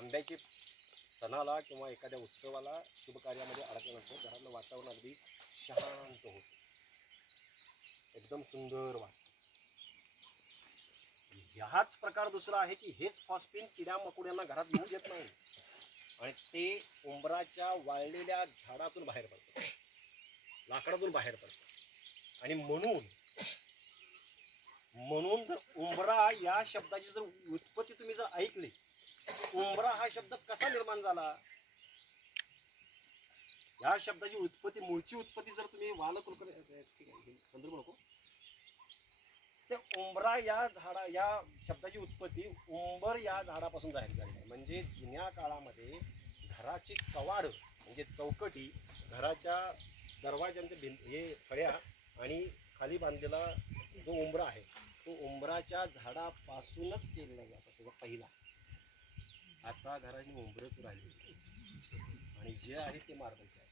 आंब्याची सणाला किंवा एखाद्या उत्सवाला शुभकार्यामध्ये अडकल्यानंतर घरातलं वातावरण अगदी शांत होतं. एकदम सुंदर वाटतं. ह्याच प्रकार दुसरा आहे की हेच फॉस्पिन किड्या मकोड्यांना घरात येऊ देत नाही. आणि ते उंबराच्या वाळलेल्या झाडातून बाहेर पडतं. लाकडातून बाहेर पडतं. आणि म्हणून म्हणून जर उंबरा या शब्दाची जर उत्पत्ती तुम्ही जर ऐकली उंबरा हा शब्द कसा निर्माण झाला? या शब्दाची उत्पत्ती मूळची उत्पत्ती जर तुम्ही वाल ठीक संदर्भ नको. ते उंबरा या झाडा या शब्दाची उत्पत्ती उंबर या झाडापासून जाहीर झाली आहे. म्हणजे जुन्या काळामध्ये घराची कवाड म्हणजे चौकटी घराच्या दरवाज्यांचे भिंत हे फळ्या आणि खाली बांधलेला जो उंबरा आहे तो उंबराच्या झाडापासूनच केलेला जात पहिला. आता घराची उंबरच राहिली. आणि जे आहे ते मार्बलचे आहे. आहे